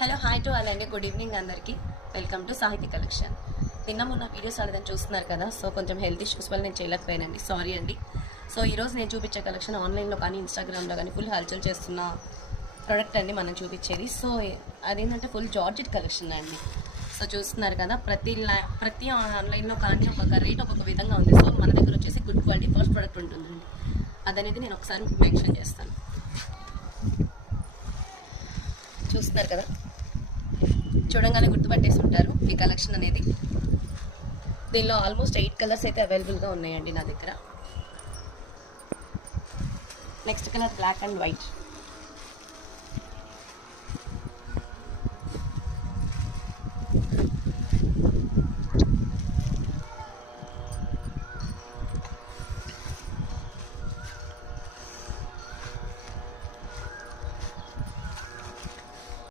Hello hi to అలాగే good evening అందరికీ. Welcome to సాహితీ కలెక్షన్. నిన్న మొన్న వీడియోస్ ఆడదని చూస్తున్నారు కదా, సో కొంచెం హెల్త్ ఇష్యూస్ వల్ల నేను చేయలేకపోయానండి, సారీ అండి. సో ఈరోజు నేను చూపించే కలెక్షన్ ఆన్లైన్లో కానీ ఇన్స్టాగ్రామ్లో కానీ ఫుల్ హల్చల్ చేస్తున్న ప్రోడక్ట్ అండి మనం చూపించేది. సో అదేంటంటే ఫుల్ జార్జెట్ కలెక్షన్ అండి. సో చూస్తున్నారు కదా, ప్రతి ఆన్లైన్లో కానీ ఒక్కొక్క రేట్ ఒక్కొక్క విధంగా ఉంది. సో మన దగ్గర వచ్చేసి గుడ్ క్వాలిటీ ఫస్ట్ ప్రోడక్ట్ ఉంటుందండి. అదనేది నేను ఒకసారి మెన్షన్ చేస్తాను. చూస్తున్నారు కదా, చూడంగానే గుర్తుపట్టేసి ఉంటారు ఈ కలెక్షన్ అనేది. దీనిలో ఆల్మోస్ట్ 8 కలర్స్ అయితే అవైలబుల్గా ఉన్నాయండి నా దగ్గర. Next colour black and white.